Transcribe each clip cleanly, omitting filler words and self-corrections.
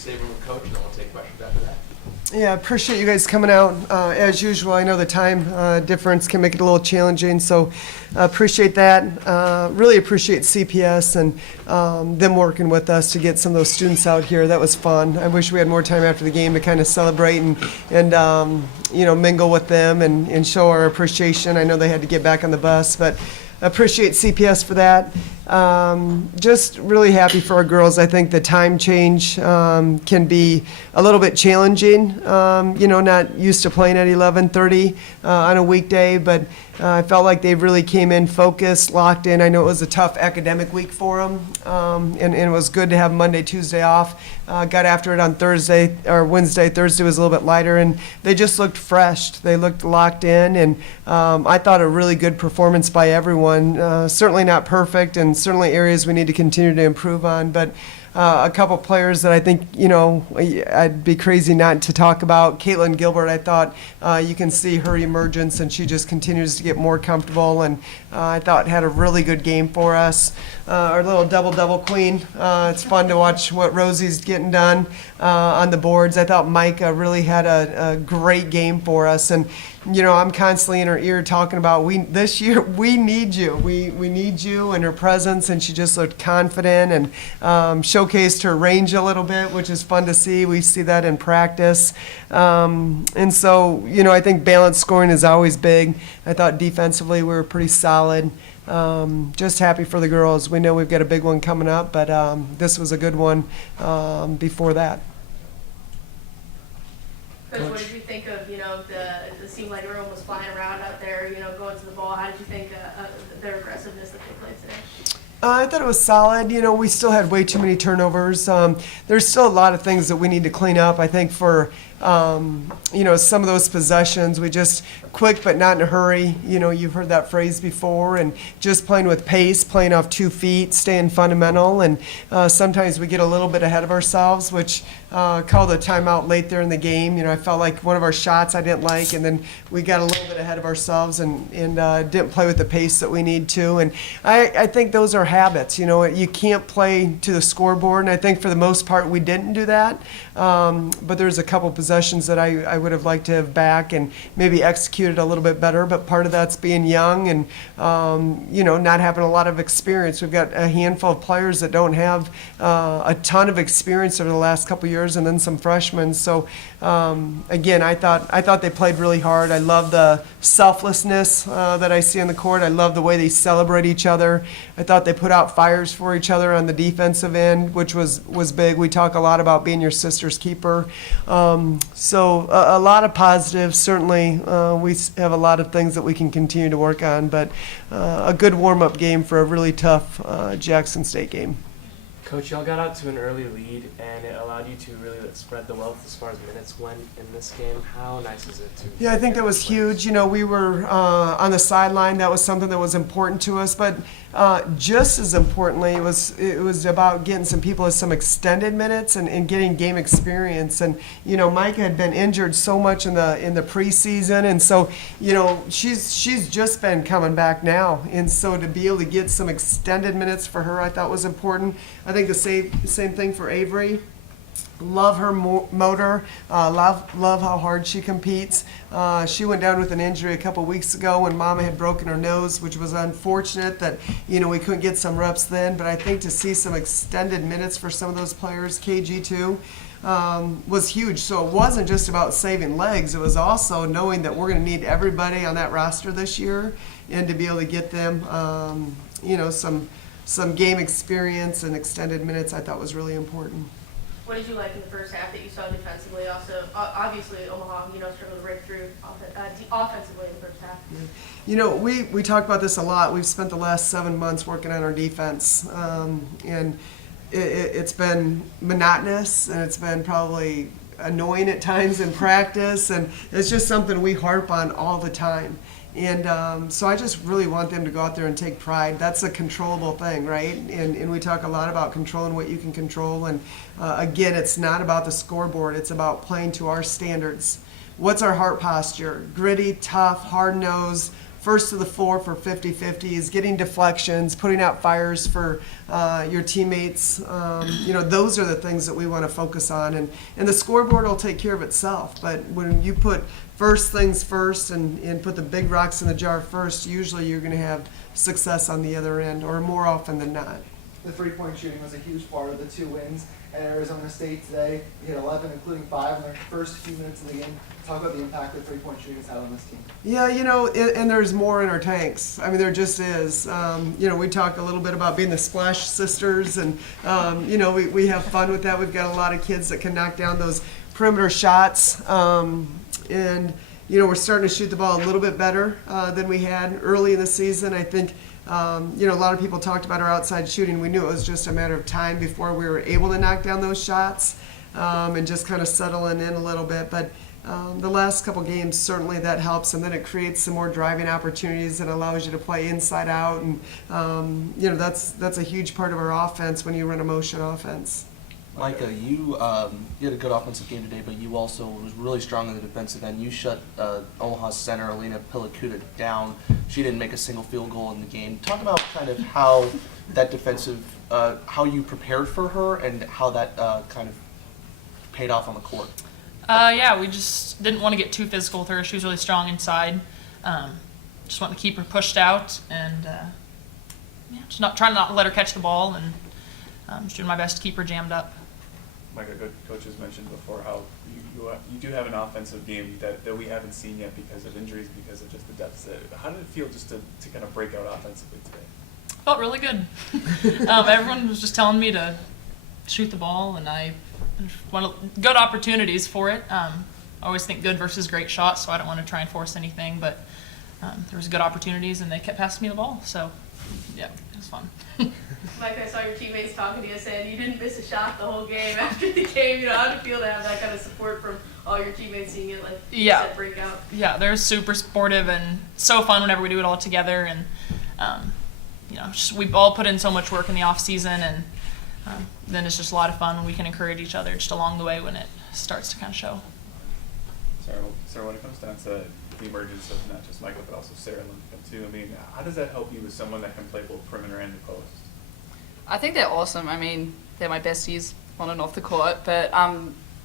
save them with Coach, and then we'll take questions after that. Yeah, I appreciate you guys coming out. As usual, I know the time difference can make it a little challenging, so appreciate that. Really appreciate CPS and them working with us to get some of those students out here. That was fun. I wish we had more time after the game to kind of celebrate and mingle with them and show our appreciation. I know they had to get back on the bus, but appreciate CPS for that. Just really happy for our girls. I think the time change can be a little bit challenging. Not used to playing at 11:30 on a weekday, but I felt like they really came in focused, locked in. I know it was a tough academic week for them, and it was good to have Monday, Tuesday off. Got after it on Thursday or Wednesday. Thursday was a little bit lighter, and they just looked fresh. They looked locked in, and I thought a really good performance by everyone. Certainly not perfect, and certainly areas we need to continue to improve on, but a couple players that I think, I'd be crazy not to talk about. Caitlin Gilbert, I thought you can see her emergence, and she just continues to get more comfortable, and I thought had a really good game for us. Our little double-double queen. It's fun to watch what Rosie's getting done on the boards. I thought Micah really had a great game for us, and I'm constantly in her ear talking about this year we need you. We need you and her presence, and she just looked confident and showcased her range a little bit, which is fun to see. We see that in practice. And so, I think balanced scoring is always big. I thought defensively we were pretty solid. Just happy for the girls. We know we've got a big one coming up, but this was a good one before that. Coach, what did you think of, the seemed like everyone was flying around out there, going to the ball. How did you think their aggressiveness that they played today? I thought it was solid. We still had way too many turnovers. There's still a lot of things that we need to clean up. I think for some of those possessions, we just quick but not in a hurry. You've heard that phrase before, and just playing with pace, playing off 2 feet, staying fundamental, and sometimes we get a little bit ahead of ourselves, which called a timeout late there in the game. I felt like one of our shots I didn't like, and then we got a little bit ahead of ourselves and didn't play with the pace that we need to. And I think those are habits. You can't play to the scoreboard, and I think for the most part we didn't do that. But there's a couple possessions that I would have liked to have back and maybe executed a little bit better, but part of that's being young and not having a lot of experience. We've got a handful of players that don't have a ton of experience over the last couple of years, and then some freshmen. So again, I thought they played really hard. I love the selflessness that I see on the court. I love the way they celebrate each other. I thought they put out fires for each other on the defensive end, which was big. We talk a lot about being your sister's keeper. So a lot of positives. Certainly, we have a lot of things that we can continue to work on, but a good warm-up game for a really tough Jackson State game. Coach, y'all got out to an early lead, and it allowed you to really spread the wealth as far as minutes went in this game. How nice is it to? Yeah, I think that was huge. We were on the sideline. That was something that was important to us, but just as importantly, it was about getting some people with some extended minutes and getting game experience. And Micah had been injured so much in the preseason, and so she's just been coming back now, and so to be able to get some extended minutes for her, I thought was important. I think the same thing for Avery. Love her motor. Love how hard she competes. She went down with an injury a couple weeks ago when Mama had broken her nose, which was unfortunate that we couldn't get some reps then. But I think to see some extended minutes for some of those players, KG too, was huge. So it wasn't just about saving legs. It was also knowing that we're going to need everybody on that roster this year, and to be able to get them, some game experience and extended minutes, I thought was really important. What did you like in the first half that you saw defensively? Also, obviously, Omaha, struggled to break through offensively in the first half. We talk about this a lot. We've spent the last 7 months working on our defense, and it's been monotonous, and it's been probably annoying at times in practice, and it's just something we harp on all the time. And so I just really want them to go out there and take pride. That's a controllable thing, right? And we talk a lot about controlling what you can control. And again, it's not about the scoreboard. It's about playing to our standards. What's our heart posture? Gritty, tough, hard-nosed, first to the floor for 50-50s, getting deflections, putting out fires for your teammates. Those are the things that we want to focus on. And the scoreboard will take care of itself. But when you put first things first and put the big rocks in the jar first, usually you're going to have success on the other end, or more often than not. The three-point shooting was a huge part of the 2 wins at Arizona State today. We hit 11, including 5 in the first few minutes of the game. Talk about the impact that three-point shooting has had on this team. Yeah, and there's more in our tanks. I mean, there just is. We talk a little bit about being the Splash Sisters, and, we have fun with that. We've got a lot of kids that can knock down those perimeter shots. We're starting to shoot the ball a little bit better than we had early in the season. I think, a lot of people talked about our outside shooting. We knew it was just a matter of time before we were able to knock down those shots and just kind of settling in a little bit. But the last couple games, certainly that helps, and then it creates some more driving opportunities and allows you to play inside out. And, that's a huge part of our offense when you run a motion offense. Micah, you had a good offensive game today, but you also was really strong in the defensive end. You shut Omaha's center, Alina Pilikuta, down. She didn't make a single field goal in the game. Talk about kind of how that defensive, how you prepared for her and how that kind of paid off on the court. We just didn't want to get too physical with her. She was really strong inside. Just wanted to keep her pushed out and just trying not to let her catch the ball, and just doing my best to keep her jammed up. Micah, coach has mentioned before how you do have an offensive game that we haven't seen yet because of injuries, because of just the deficit. How did it feel just to kind of break out offensively today? Felt really good. Everyone was just telling me to shoot the ball, and I want good opportunities for it. I always think good versus great shots, so I don't want to try and force anything, but there was good opportunities, and they kept passing me the ball, so yeah, it was fun. Mike, I saw your teammates talking to you saying you didn't miss a shot the whole game after the game. How did it feel to have that kind of support from all your teammates seeing it you said, break out? Yeah, they're super supportive and so fun whenever we do it all together. And we all put in so much work in the off season, and then it's just a lot of fun when we can encourage each other just along the way when it starts to kind of show. Sarah, when it comes down to the emergence of not just Michael but also Sarah Lindcomb too, I mean, how does that help you as someone that can play both perimeter and the post? I think they're awesome. I mean, they're my besties on and off the court, but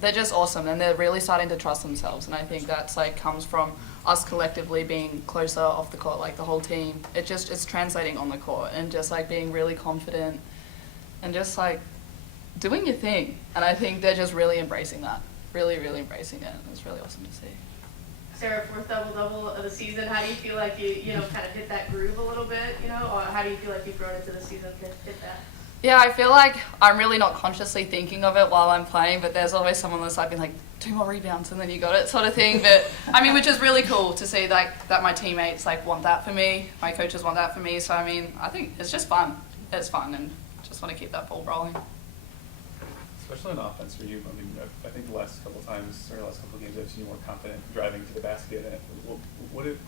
they're just awesome, and they're really starting to trust themselves. And I think that's comes from us collectively being closer off the court, the whole team. It's translating on the court, and just being really confident, and just doing your thing. And I think they're just really embracing that, really, really embracing it. And it's really awesome to see. Sarah, fourth double-double of the season. How do you feel like you kind of hit that groove a little bit, or how do you feel like you've grown into the season to hit that? Yeah, I feel like I'm really not consciously thinking of it while I'm playing, but there's always someone that's being 2 more rebounds and then you got it sort of thing. But I mean, which is really cool to see that my teammates want that for me, my coaches want that for me. So I mean, I think it's just fun. It's fun, and just want to keep that ball rolling. Especially on offense for you. I mean, I think the last couple games I've seen you more confident driving to the basket.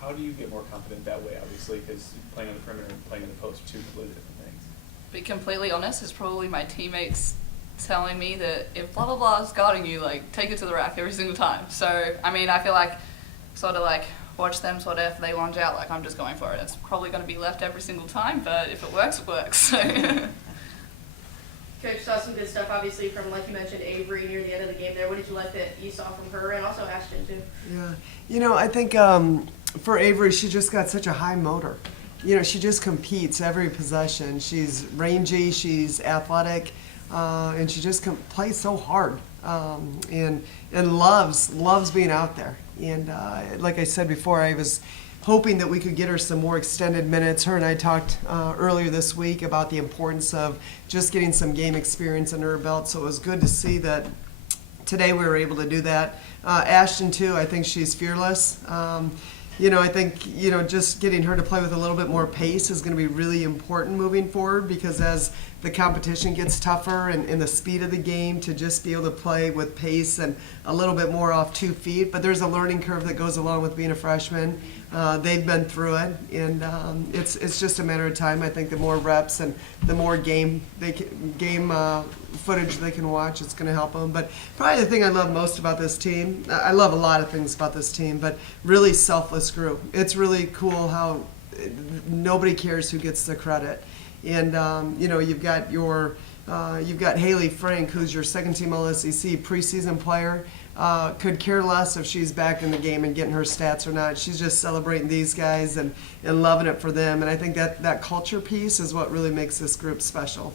How do you get more confident that way? Obviously, because playing on the perimeter and playing in the post are 2 completely different things. Be completely honest, it's probably my teammates telling me that if blah blah blah is guarding you, take it to the rack every single time. So I mean, I feel watch them if they lunge out, I'm just going for it. It's probably going to be left every single time, but if it works, it works. So. Coach, saw some good stuff, obviously, from, like you mentioned, Avery near the end of the game there. What did you like that you saw from her, and also Ashton, too? Yeah, I think for Avery, she just got such a high motor. She just competes every possession. She's rangy, she's athletic, and she just plays so hard and loves being out there. And like I said before, I was hoping that we could get her some more extended minutes. Her and I talked earlier this week about the importance of just getting some game experience under her belt, so it was good to see that today we were able to do that. Ashton, too, I think she's fearless. I think, just getting her to play with a little bit more pace is going to be really important moving forward, because as the competition gets tougher and the speed of the game, to just be able to play with pace and a little bit more off 2 feet. But there's a learning curve that goes along with being a freshman. They've been through it, and it's just a matter of time. I think the more reps and the more game footage they can watch, it's going to help them. But probably the thing I love most about this team, I love a lot of things about this team, but really selfless group. It's really cool how nobody cares who gets the credit. And you've got Haley Frank, who's your second-team All-SEC preseason player. Could care less if she's back in the game and getting her stats or not. She's just celebrating these guys and loving it for them. And I think that culture piece is what really makes this group special.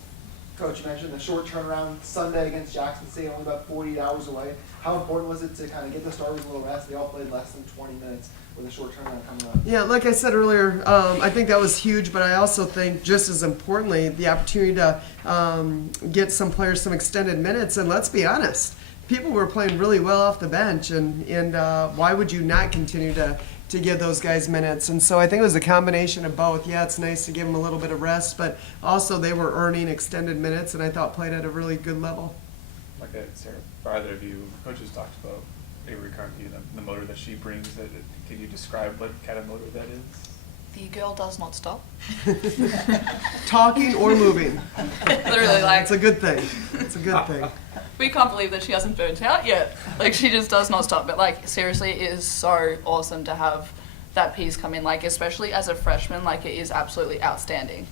Coach, you mentioned the short turnaround Sunday against Jackson State, only about 48 hours away. How important was it to kind of get the starters a little rest? They all played less than 20 minutes with a short turnaround coming up. Yeah, like I said earlier, I think that was huge, but I also think, just as importantly, the opportunity to get some players some extended minutes. And let's be honest, people were playing really well off the bench, and why would you not continue to give those guys minutes? And so I think it was a combination of both. Yeah, it's nice to give them a little bit of rest, but also they were earning extended minutes, and I thought played at a really good level. Like Sarah, for either of you, coaches talked about Avery Carney, the motor that she brings. Can you describe what kind of motor that is? The girl does not stop. Talking or moving. Literally, like, It's a good thing. It's a good thing. we can't believe that she hasn't burnt out yet. Like, she just does not stop. But, like, seriously, it is so awesome to have that piece come in. Like, especially as a freshman, like, it is absolutely outstanding.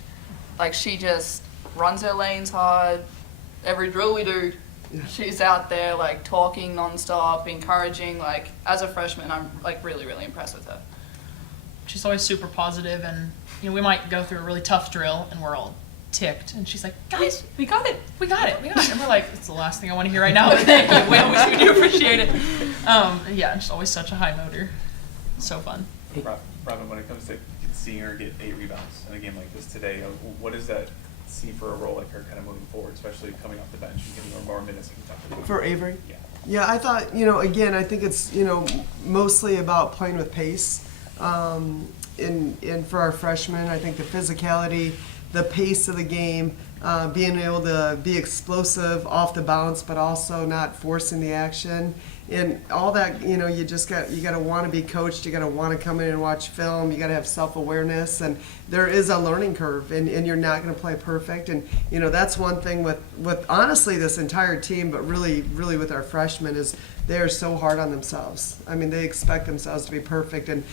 Like, she just runs her lanes hard. Every drill we do, she's out there, like, talking nonstop, encouraging. Like, as a freshman, I'm, like, really, really impressed with her. She's always super positive, and we might go through a really tough drill and we're all ticked, and she's like, guys, we got it, and we're like, it's the last thing I want to hear right now, but thank you, we do appreciate it. Yeah, just always such a high motor. So fun. Robin, when it comes to seeing her get 8 rebounds in a game like this today, what does that see for a role like her kind of moving forward, especially coming off the bench and getting more minutes? For Avery? Yeah. Yeah, I thought, again, I think it's, mostly about playing with pace. And for our freshmen, I think the physicality, the pace of the game, being able to be explosive off the bounce, but also not forcing the action, and all that. You got to want to be coached. You got to want to come in and watch film. You got to have self-awareness, and there is a learning curve, and you're not going to play perfect. And that's one thing with honestly this entire team, but really with our freshmen, is they are so hard on themselves. I mean, they expect themselves to be perfect, and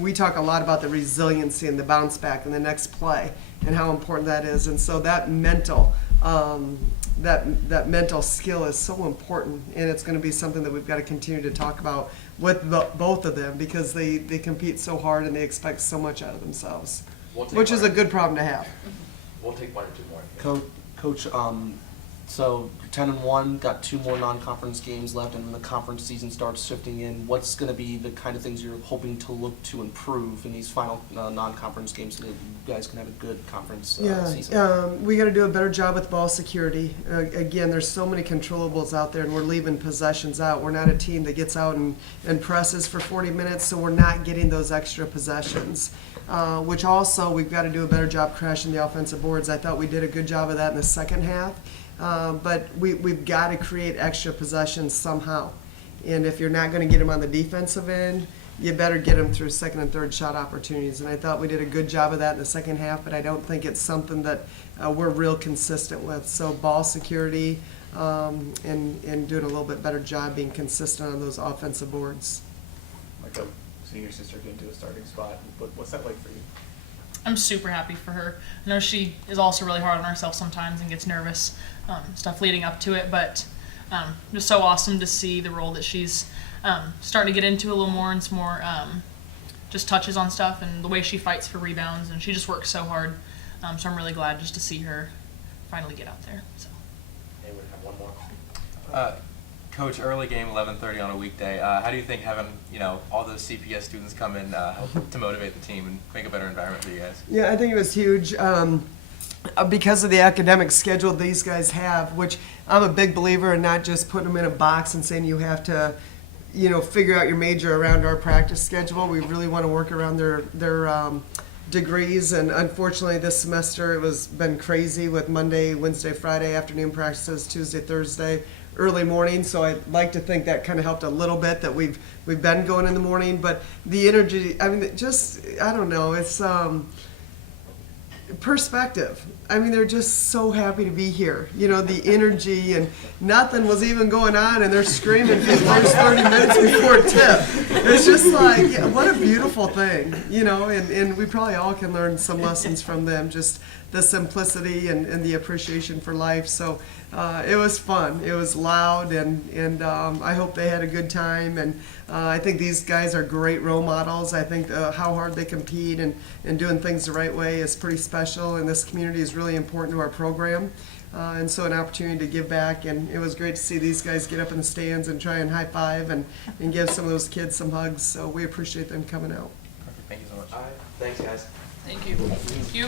we talk a lot about the resiliency and the bounce back and the next play and how important that is. And so that mental that mental skill is so important, and it's going to be something that we've got to continue to talk about with both of them, because they compete so hard and they expect so much out of themselves, which is a good problem to have. We'll take 1 or 2 more. Coach, so 10-1, got 2 more non-conference games left, and when the conference season starts shifting in, what's going to be the kind of things you're hoping to look to improve in these final non-conference games so that you guys can have a good conference season? We got to do a better job with ball security. Again, there's so many controllables out there, and we're leaving possessions out. We're not a team that gets out and presses for 40 minutes, so we're not getting those extra possessions. Which also, we've got to do a better job crashing the offensive boards. I thought we did a good job of that in the second half. But we've got to create extra possessions somehow. And if you're not going to get them on the defensive end, you better get them through second and third shot opportunities. And I thought we did a good job of that in the second half, but I don't think it's something that we're real consistent with. So ball security and doing a little bit better job being consistent on those offensive boards. Like a senior sister getting to a starting spot, what's that like for you? I'm super happy for her. I know she is also really hard on herself sometimes and gets nervous, stuff leading up to it, but just so awesome to see the role that she's starting to get into a little more, and some more just touches on stuff, and the way she fights for rebounds, and she just works so hard. So I'm really glad just to see her finally get out there. So. Hey, we have 1 more. Coach, early game, 11:30 on a weekday. How do you think having all those CPS students come in help to motivate the team and make a better environment for you guys? Yeah, I think it was huge because of the academic schedule these guys have, which I'm a big believer in not just putting them in a box and saying you have to, figure out your major around our practice schedule. We really want to work around their degrees, and unfortunately this semester it was been crazy with Monday, Wednesday, Friday afternoon practices, Tuesday, Thursday, early morning. So I like to think that kind of helped a little bit that we've been going in the morning, but the energy, I mean, I don't know, it's perspective. I mean, they're just so happy to be here. You know, the energy, and nothing was even going on, and they're screaming for the first 30 minutes before tip. It's just like, yeah, what a beautiful thing, you know, and we probably all can learn some lessons from them, just the simplicity and the appreciation for life. So it was fun. It was loud, and I hope they had a good time. And I think these guys are great role models. I think how hard they compete and doing things the right way is pretty special, and this community is really important to our program. And so an opportunity to give back, and it was great to see these guys get up in the stands and try and high five and give some of those kids some hugs. So we appreciate them coming out. Perfect. Thank you so much. All right, thanks, guys. Thank you. Thank you.